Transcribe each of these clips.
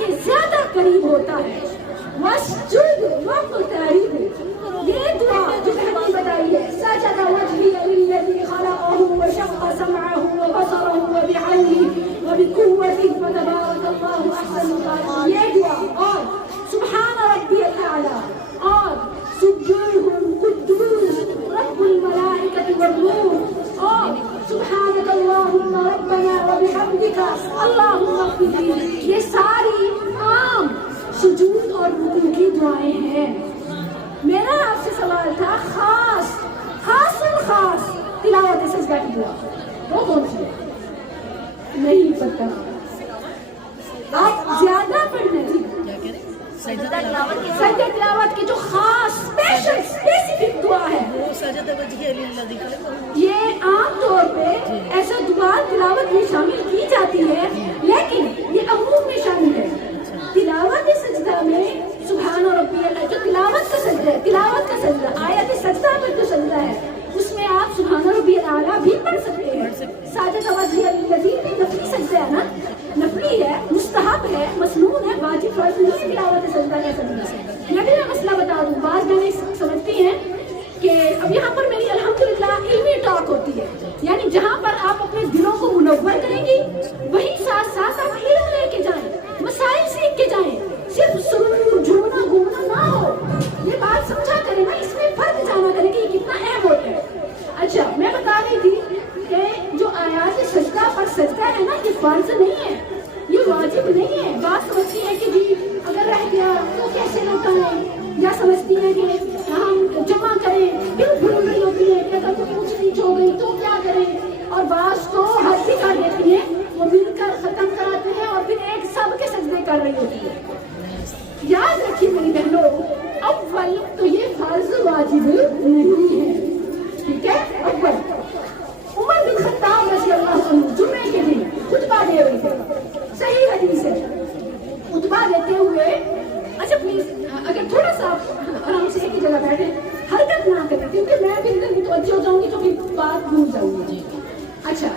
کے زیادہ قریب ہوتا ہے. واسجد واقترب، یہ دعا جو میں نے بتائی ہے، سجد وجهي للذي خلقه وشق سمعه وبصره وبحمده وبقوته فتبارك الله احسن الخالقين. یہ دعا اور سبحان ربی الاعلی اور سبح قدوس رب الملائکۃ والروح اور سبحانک اللہم ربنا وبحمدک اللہم اغفر لی، یہ ساری عام سجود اور رکوع کی دعائیں ہیں. میرا آپ سے سوال تھا خاص الخاص تلاوت سجدہ کی دعا وہ کون سی ہے؟ نہیں پتا. آپ زیادہ پڑھنا جی سجدہ تلاوت کی جو خاص اسپیسیفک دعا ہے، یہ عام طور پہ ایسا دعا تلاوت میں شامل کی جاتی ہے، لیکن یہ عموم میں شامل ہے. تلاوت سجدہ میں سبحان ربی اللہ جو تلاوت کا سجدہ ہے، تلاوت کا سجدہ آیت سجدہ میں جو سجدہ ہے اس میں آپ سبحان ربی الاعلیٰ بھی پڑھ سکتے ہیں. ساجد وجهي للذی بھی نفلی سجدہ ہے نا، نفلی ہے، مستحب ہے، مسنون ہے، واجب فرض نہیں ہے تلاوت سجدہ کا سجدہ. میں بھی مسئلہ بتا دوں، بعض میں نے سمجھتی ہیں کہ اب یہاں پر میری الحمدللہ علمی ٹاک ہوتی ہے، یعنی جہاں پر آپ اپنے دلوں کو منور کریں گی وہیں ساتھ ساتھ آپ علم لے کے جائیں، مسائل سیکھ کے جائیں، صرف سرور جھومنا گھومنا نہ ہو. یہ بات سمجھا کریں نا، اس میں فرق جانا کریں کہ یہ کتنا اہم ہوتا ہے. اچھا میں بتا رہی تھی کہ جو آیات سجدہ پر سجدہ ہے نا، یہ فرض نہیں ہے، یہ واجب نہیں ہے. بات سمجھتی ہے کہ جی اگر رہ گیا تو کیسے لوٹائیں، یا سمجھتی ہے کہ ہم جمع کریں، پھر بھول رہی ہوتی ہے کہ اگر تو کچھ نیچ ہو گئی تو کیا کریں، اور بعض تو حد بھی کر دیتی ہیں، وہ مل کر ختم کراتے ہیں اور پھر ایک سب کے سجدے کر رہی ہوتی ہے. یاد رکھیے میری بہنوں، اول تو یہ فرض واجب نہیں ہے، ٹھیک ہے. اول عمر بن خطاب رضی اللہ عنہ جمعے کے دن خطبہ دے رہے تھے، صحیح حدیث ہے. خطبہ دیتے ہوئے اچھا پلیز اگر تھوڑا سا آرام سے ایک ہی جگہ بیٹھے، حرکت نہ کریں کیونکہ میں بھی ادھر متوجہ ہو جاؤں گی تو پھر بات بھول جاؤں گی. اچھا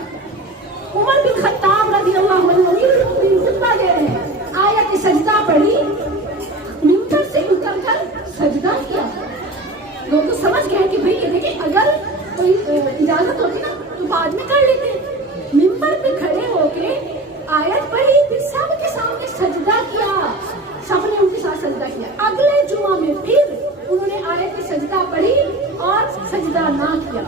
عمر بن خطاب رضی اللہ عنہ خطبہ دے رہے ہیں، آیت سجدہ پڑھی، ممبر سے اتر کر سجدہ کیا. لوگ تو سمجھ گئے کہ بھئی یہ دیکھیں اگر کوئی اجازت ہوتی نا تو بعد میں کر لیتے. ممبر پہ کھڑے ہو کے آیت پڑھی، پھر سب کے سامنے سجدہ کیا، سب نے ان کے ساتھ سجدہ کیا. اگلے جمعہ میں پھر انہوں نے آیت سجدہ پڑھی اور سجدہ نہ کیا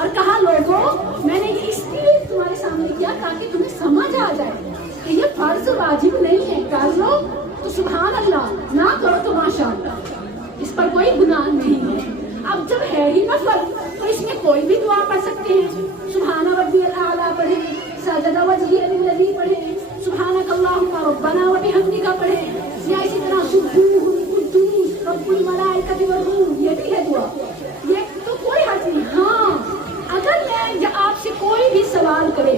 اور کہا لوگوں میں نے یہ اس لیے تمہارے سامنے کیا تاکہ تمہیں سمجھ آ جائے کہ یہ فرض واجب نہیں ہے، کر لو تو سبحان اللہ، نہ کرو تو ماشاء اللہ، اس پر کوئی گناہ نہیں ہے. اب جب ہے ہی نفل تو اس میں کوئی بھی دعا پڑھ سکتے ہیں. سبحان ربی الاعلیٰ پڑھیں، سجد وجهي للذی پڑھیں، سبحانک اللہم ربنا وبحمدک پڑھیں، یا اسی طرح سبح قدوس رب الملائکۃ والروح، یہ بھی ہے دعا. یہ تو کوئی حرج نہیں. ہاں اگر میں آپ سے کوئی بھی سوال کرے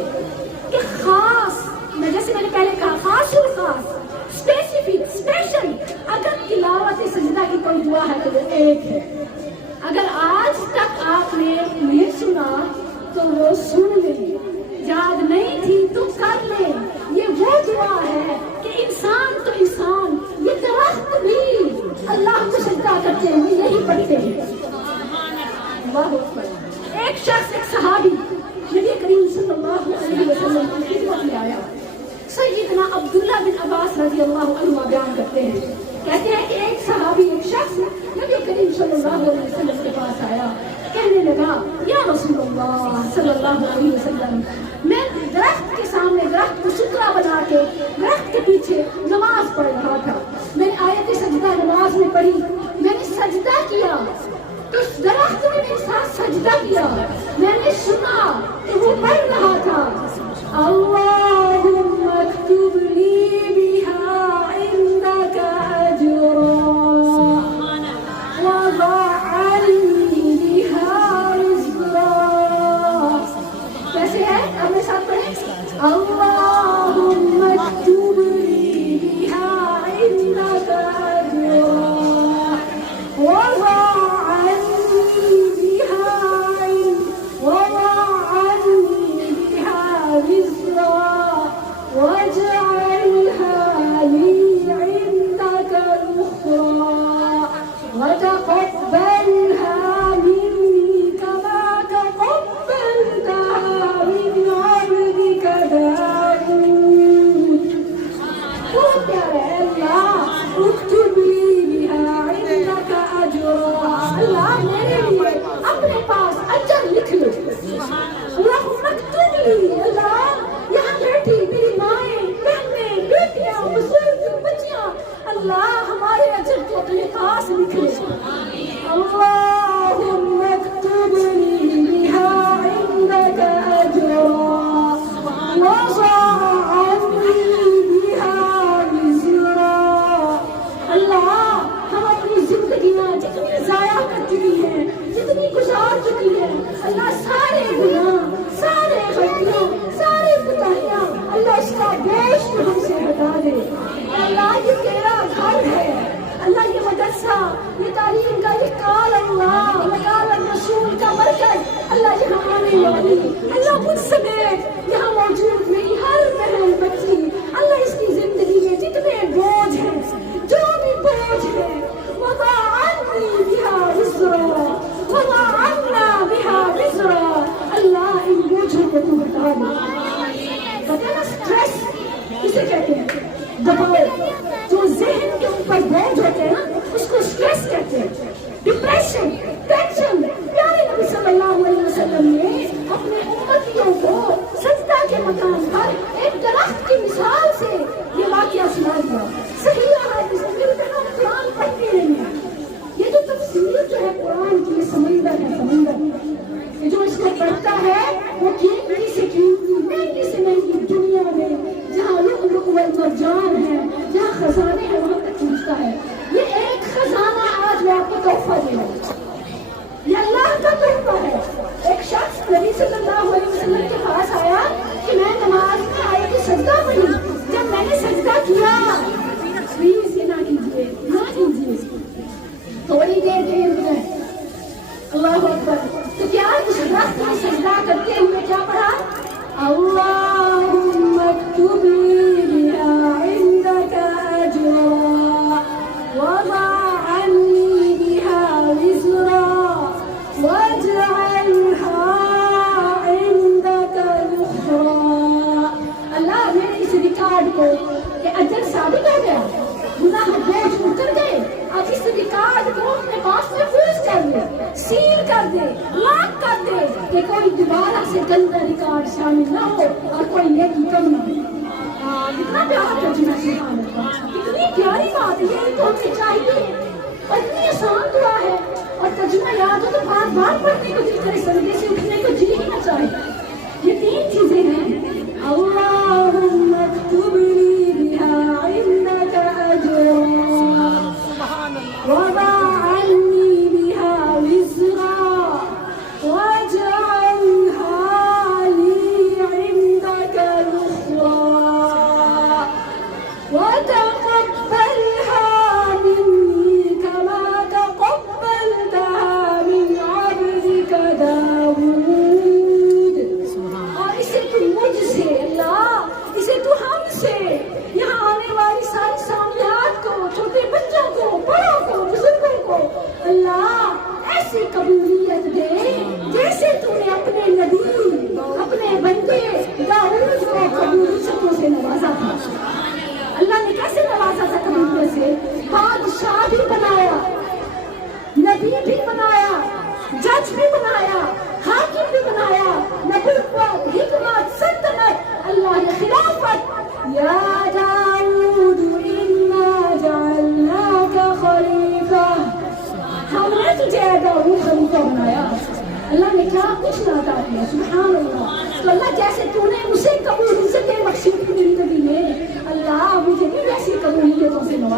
کہ خاص، میں جیسے میں نے پہلے کہا خاص الخاص اسپیسیفک اسپیشل اگر تلاوت سجدہ کی کوئی دعا ہے تو وہ ایک ہے. اگر آج تک آپ نے یہ سنا تو وہ سن لیں، یاد نہیں تھی تو کر لیں. یہ وہ دعا ہے کہ انسان تو انسان، یہ درخت بھی اللہ کو سجدہ کرتے ہیں، یہی پڑھتے ہیں. اللہ اکبر. ایک شخص، ایک صحابی نبی کریم صلی اللہ علیہ وسلم کی خدمت میں آیا. سیدنا عبداللہ بن عباس رضی اللہ عنہ بیان کرتے ہیں، کہتے ہیں کہ ایک صحابی، ایک شخص نبی کریم صلی اللہ علیہ وسلم کے پاس آیا، کہنے لگا یا رسول اللہ صلی اللہ علیہ وسلم، میں درخت کے سامنے درخت کو سترا بنا کے درخت کے پیچھے نماز پڑھ رہا تھا. میں نے آیت سجدہ نماز میں پڑھی، میں نے سجدہ کیا تو درخت نے میرے ساتھ سجدہ کیا. میں نے سنا کہ وہ پڑھ رہا تھا اللہم اکتب لی بہا عندک اجرا وضع عنی بہا رزقا. کیسے ہے؟ اپنے ساتھ پڑھیں. اللہم اکتب لی بہا اللہ سارے گناہ، سارے غلطیاں، سارے کوتاہیاں اللہ اس کا گوشت ہم سے ہٹا دے. اللہ یہ تیرا گھر ہے، اللہ یہ مدرسہ، یہ تعلیم کا، یہ قال اللہ قال الرسول کا مرکز، اللہ یہاں آنے والی، اللہ مجھ سمیت یہاں موجود میری ہر بہن بچی، اللہ اس کی زندگی میں جتنے بوجھ ہیں، جو بھی بوجھ ہے، وضع عنی بہا وزرا وضع عنا بہا وزرا، اللہ ان بوجھوں کو تو ہٹا دے. پتہ نا اسٹریس کسے کہتے ہیں؟ دباؤ جو ذہن کے اوپر بوجھ ہوتے ہیں نا اس کو اسٹریس کہتے ہیں. Depression, tension. پیارے نبی صلی اللہ علیہ وسلم نے اپنے امتیوں کو سجدہ کے مقام پر ایک درخت کی مثال سے یہ واقعہ سنا دیا. صحیح احادیث میں قرآن پڑھتے رہے. یہ جو تفسیر جو ہے قرآن کی، یہ سمندر ہے، سمندر یہ جو اس کو پڑھتا ہے وہ قیمتی سے قیمتی، مہنگی سے مہنگی دنیا میں جہاں لؤلؤ والمرجان ہے، جہاں خزانے ہیں، وہاں تک پہنچتا ہے. یہ ایک خزانہ آج میں آپ کو تحفہ دے رہا ہوں، یہ اللہ کا تحفہ ہے. ایک شخص نبی صلی اللہ علیہ وسلم کے پاس آیا کہ میں نماز میں آیت سجدہ پڑھی، جب میں نے سجدہ کیا، پلیز یہ نہ کیجیے، نہ کیجیے، تھوڑی دیر کے لیے اللہ اکبر. تو کیا اس درخت میں سجدہ کرتے ہوئے کیا پڑھا؟ اللہم اکتب لی بہا عندک اجرا وضع عنی بہا وزرا واجعلها عندک ذخرا. اللہ میرے اس ریکارڈ کو یہ اجر ثابت ہو گیا، گناہ بوجھ اتر گئے، اب اس ریکارڈ کو اپنے پاس محفوظ کر لے، سیل کر دے، لاک کر دے کہ کوئی دوبارہ سے گندا ریکارڈ شامل نہ ہو اور کوئی نیکی کم نہ ہو. کتنا پیارا ترجمہ ہے، سبحان اللہ، کتنی پیاری بات ہے. یہ تو ہمیں چاہیے اور اتنی آسان دعا ہے، اور ترجمہ یاد ہو تو بار بار پڑھنے کو دل کرے، سجدے سے اٹھنے کو جی ہی نہ چاہے. یہ تین چیزیں ہیں، اللہم اکتب لی بہا عندک اجرا وضع عنی بہا وزرا واجعلها لی عندک ذخرا وتقبلها منی کما تقبلتها من عبدک داود. اور اسے تو مجھ سے، اللہ اسے تو ہم سے، یہاں آنے والی ساری سامعات کو، چھوٹے بچوں کو، بڑوں کو، بزرگوں کو اللہ ایسی قبولیت دے جیسے تو نے اپنے نبی، اپنے بندے داؤد کو قبولیتوں سے نوازا تھا. اللہ نے کیسے نوازا تھا؟ قبولیت سے. بادشاہ بھی بنایا، نبی بھی بنایا، جج بھی بنایا، حاکم بھی بنایا، نبوت، حکمت، سلطنت، اللہ نے خلافت. یا داؤد انا جعلناک خلیفہ، ہم نے تجھے داؤد خلیفہ بنایا. اللہ نے کیا کچھ نہ عطا کیا، سبحان اللہ. تو اللہ جیسے تو نے اسے قبولیتیں بخشی اپنی زندگی میں، اللہ مجھے بھی ویسی قبولیتوں سے نوازا.